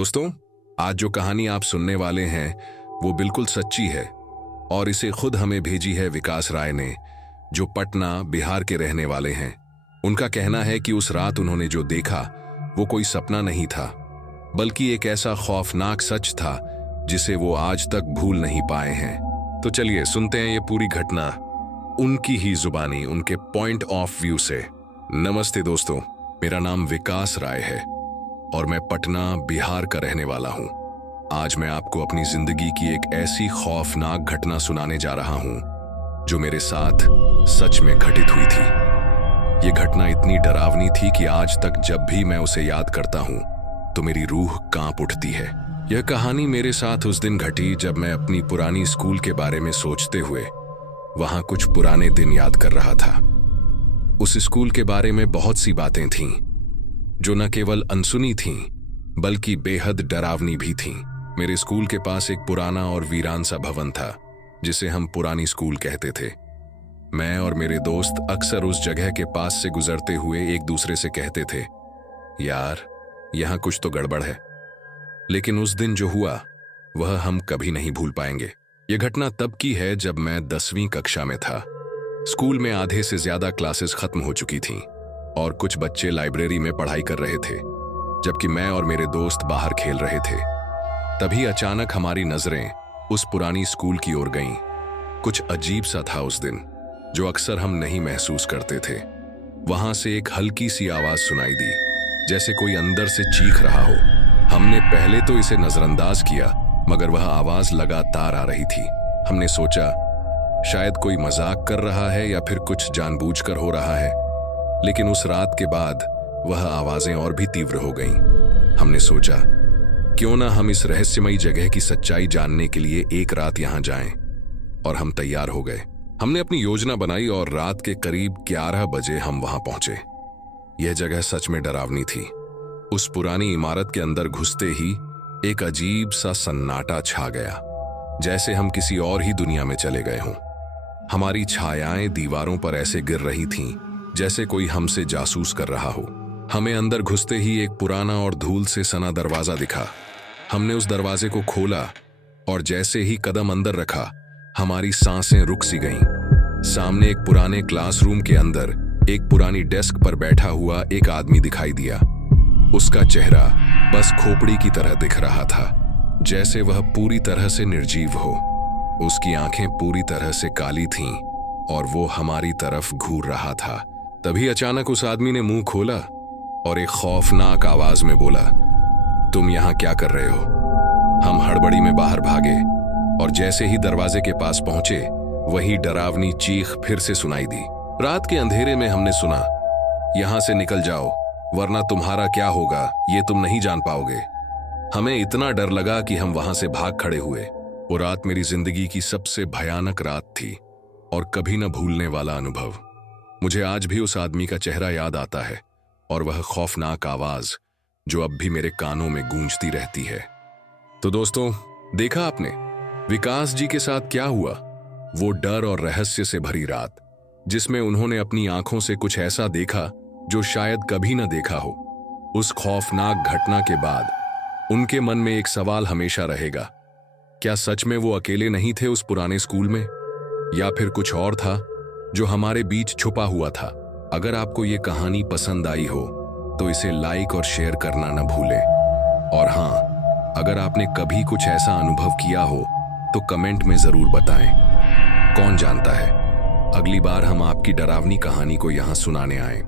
दोस्तों, आज जो कहानी आप सुनने वाले हैं वो बिल्कुल सच्ची है और इसे खुद हमें भेजी है विकास राय ने, जो पटना बिहार के रहने वाले हैं। उनका कहना है कि उस रात उन्होंने जो देखा वो कोई सपना नहीं था, बल्कि एक ऐसा खौफनाक सच था जिसे वो आज तक भूल नहीं पाए हैं। तो चलिए सुनते हैं ये पूरी घटना उनकी ही जुबानी, उनके पॉइंट ऑफ व्यू से। नमस्ते दोस्तों, मेरा नाम विकास राय है और मैं पटना बिहार का रहने वाला हूं। आज मैं आपको अपनी जिंदगी की एक ऐसी खौफनाक घटना सुनाने जा रहा हूं जो मेरे साथ सच में घटित हुई थी। ये घटना इतनी डरावनी थी कि आज तक जब भी मैं उसे याद करता हूं तो मेरी रूह कांप उठती है। यह कहानी मेरे साथ उस दिन घटी जब मैं अपनी पुरानी स्कूल के बारे में सोचते हुए वहां कुछ पुराने दिन याद कर रहा था। उस स्कूल के बारे में बहुत सी बातें थीं जो न केवल अनसुनी थीं बल्कि बेहद डरावनी भी थीं। मेरे स्कूल के पास एक पुराना और वीरान सा भवन था जिसे हम पुरानी स्कूल कहते थे। मैं और मेरे दोस्त अक्सर उस जगह के पास से गुजरते हुए एक दूसरे से कहते थे, यार यहां कुछ तो गड़बड़ है। लेकिन उस दिन जो हुआ वह हम कभी नहीं भूल पाएंगे। यह घटना तब की है जब मैं 10वीं कक्षा में था। स्कूल में आधे से ज्यादा क्लासेस खत्म हो चुकी थीं और कुछ बच्चे लाइब्रेरी में पढ़ाई कर रहे थे, जबकि मैं और मेरे दोस्त बाहर खेल रहे थे। तभी अचानक हमारी नजरें उस पुरानी स्कूल की ओर गईं। कुछ अजीब सा था उस दिन, जो अक्सर हम नहीं महसूस करते थे। वहां से एक हल्की सी आवाज सुनाई दी, जैसे कोई अंदर से चीख रहा हो। हमने पहले तो इसे नजरअंदाज किया, मगर वह आवाज लगातार आ रही थी। हमने सोचा शायद कोई मजाक कर रहा है या फिर कुछ जानबूझकर हो रहा है। लेकिन उस रात के बाद वह आवाजें और भी तीव्र हो गईं। हमने सोचा क्यों ना हम इस रहस्यमयी जगह की सच्चाई जानने के लिए एक रात यहां जाएं, और हम तैयार हो गए। हमने अपनी योजना बनाई और रात के करीब 11 बजे हम वहां पहुंचे। यह जगह सच में डरावनी थी। उस पुरानी इमारत के अंदर घुसते ही एक अजीब सा सन्नाटा छा गया, जैसे हम किसी और ही दुनिया में चले गए हों। हमारी छायाएं दीवारों पर ऐसे गिर रही थीं जैसे कोई हमसे जासूस कर रहा हो। हमें अंदर घुसते ही एक पुराना और धूल से सना दरवाजा दिखा। हमने उस दरवाजे को खोला और जैसे ही कदम अंदर रखा, हमारी सांसें रुक सी गईं। सामने एक पुराने क्लासरूम के अंदर एक पुरानी डेस्क पर बैठा हुआ एक आदमी दिखाई दिया। उसका चेहरा बस खोपड़ी की तरह दिख रहा था, जैसे वह पूरी तरह से निर्जीव हो। उसकी आंखें पूरी तरह से काली थीं और वो हमारी तरफ घूर रहा था। तभी अचानक उस आदमी ने मुंह खोला और एक खौफनाक आवाज में बोला, तुम यहां क्या कर रहे हो? हम हड़बड़ी में बाहर भागे और जैसे ही दरवाजे के पास पहुंचे, वही डरावनी चीख फिर से सुनाई दी। रात के अंधेरे में हमने सुना, यहां से निकल जाओ वरना तुम्हारा क्या होगा ये तुम नहीं जान पाओगे। हमें इतना डर लगा कि हम वहां से भाग खड़े हुए। वो रात मेरी जिंदगी की सबसे भयानक रात थी और कभी न भूलने वाला अनुभव। मुझे आज भी उस आदमी का चेहरा याद आता है और वह खौफनाक आवाज जो अब भी मेरे कानों में गूंजती रहती है। तो दोस्तों, देखा आपने विकास जी के साथ क्या हुआ? वो डर और रहस्य से भरी रात, जिसमें उन्होंने अपनी आंखों से कुछ ऐसा देखा जो शायद कभी न देखा हो। उस खौफनाक घटना के बाद उनके मन में एक सवाल हमेशा रहेगा, क्या सच में वो अकेले नहीं थे उस पुराने स्कूल में, या फिर कुछ और था जो हमारे बीच छुपा हुआ था? अगर आपको ये कहानी पसंद आई हो तो इसे लाइक और शेयर करना न भूलें। और हाँ, अगर आपने कभी कुछ ऐसा अनुभव किया हो तो कमेंट में जरूर बताएं। कौन जानता है, अगली बार हम आपकी डरावनी कहानी को यहां सुनाने आएं।